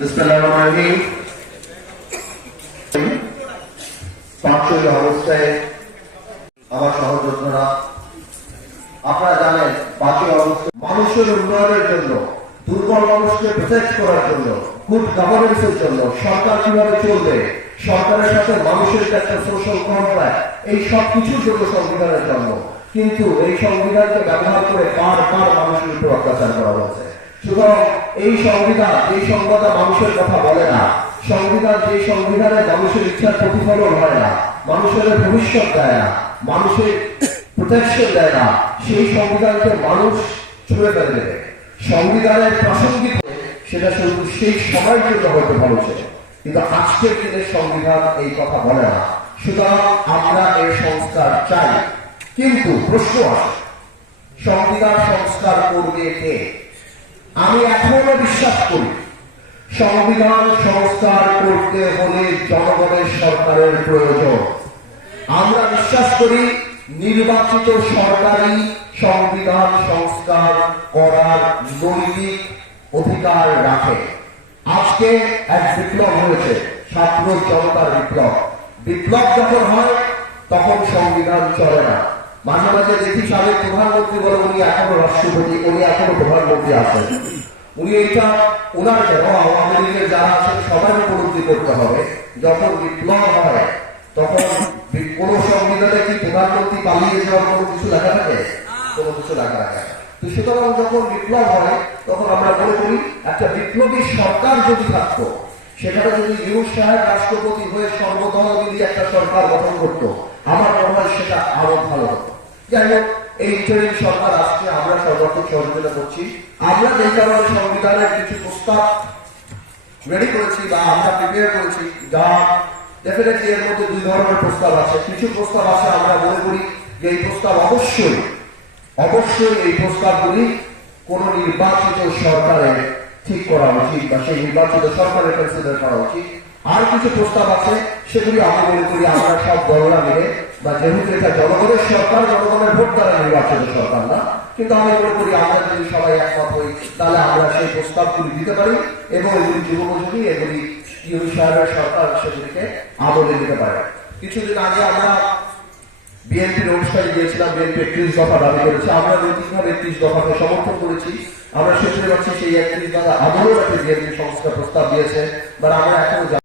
মানুষের উন্নয়নের জন্য কীভাবে চলবে, সরকারের সাথে মানুষের একটা সোশ্যাল কন্ট্রাক্ট এই সব কিছুর সংবিধানের জন্ম। কিন্তু এই সংবিধানকে ব্যবহার করে বারবার মানুষের উপর অত্যাচার করা হয়েছে সুতরাং এই সংবিধান এই সংবিধান মানুষের কথা বলে না। সংবিধান যে সংবিধানে মানুষের ইচ্ছার প্রতিফলন হয় না, মানুষের ভবিষ্যৎ দেয় না, মানুষের প্রোটেকশন দেয় না, সেই সংবিধানকে মানুষ ছুঁড়ে ফেলে সংবিধানের প্রাসঙ্গিক সেটা শুধু সেই সময়ের জন্য হয়তো ভালো কিন্তু আজকের দিনের সংবিধান এই কথা বলে না। সুতরাং আমরা এই সংস্কার চাই। কিন্তু প্রশ্ন আছে সংবিধান সংস্কার করবে কে? আমি এখনও বিশ্বাস করি, সংবিধান সংস্কার করতে হলে জনগণের সরকারের প্রয়োজন। আমরা বিশ্বাস করি, নির্বাচিত সরকারি সংবিধান সংস্কার করার নৈতিক অধিকার রাখে। আজকে এক বিপ্লব হয়েছে, ছাত্র জনতার বিপ্লব। বিপ্লব যখন হয়, তখন সংবিধান চলে না। মাঝে মাঝে দেখি সাবেক প্রধানমন্ত্রী বলে উনি এখনও রাষ্ট্রপতি, উনি এখনও প্রধানমন্ত্রী আছেন। উনি এটা ওনার কেন আওয়ামী লীগের যারা সবার উপলব্ধি করতে হবে। যখন বিপ্লব হয়, তখন কোন সংবিধানে কি প্রধানমন্ত্রী পালিয়ে যাওয়ার কোনো কিছু লেখা থাকে? কোনো কিছু লেখা থাকে তো সুতরাং যখন বিপ্লব হয়, তখন আমরা মনে করি একটা বিপ্লবী সরকার যদি থাকতো, সেখানে যদি ইউনুস সাহেব রাষ্ট্রপতি হয়ে সর্বদল মিলিয়ে একটা সরকার গঠন করতো, আমার সেটা আরও ভালো যাই হোক, এই ইন্টারিম সরকার আসছে, আমরা সর্বাত্মক সহযোগিতা করছি। আমরা যেই কারণে সংবিধানের কিছু প্রস্তাব রেডি করেছি বা আমরা প্রিপেয়ার করেছি, যা ডেফিনেটলি এর মধ্যে দুই ধরনের প্রস্তাব আছে। কিছু প্রস্তাব আছে, আমরা মনে করি যে এই প্রস্তাব অবশ্যই অবশ্যই এই প্রস্তাবগুলি কোন নির্বাচিত সরকারের ঠিক করা উচিত বা সেই নির্বাচিত সরকারের কনসিডার করা উচিত। আর কিছু প্রস্তাব আছে, সেগুলি আমি মনে করি আমরা সব দলরা মিলে, বা যেহেতু এটা জনগণের সরকার, জনগণের ভোট দ্বারা নির্বাচিত সরকার না, কিন্তু আমি মনে করি আমরা যদি সবাই একমত হই, তাহলে আমরা সেই প্রস্তাবগুলি দিতে পারি এবং এগুলি যুগোপযোগী এগুলি ইউনি সাহেবের সরকার সেগুলিকে আমলে দিতে পারে। কিছুদিন আগে আমরা বিএনপির অনুষ্ঠানে গিয়েছিলাম, বিএনপি একত্রিশ দফা দাবি করেছে, আমরা নৈতিকভাবে একত্রিশ দফাকে সমর্থন করেছি, আমরা শুনতে পাচ্ছি সেই একত্রিশ দফা আদৌ একটা বিএনপি সংস্কার প্রস্তাব দিয়েছে বা আমরা এখনও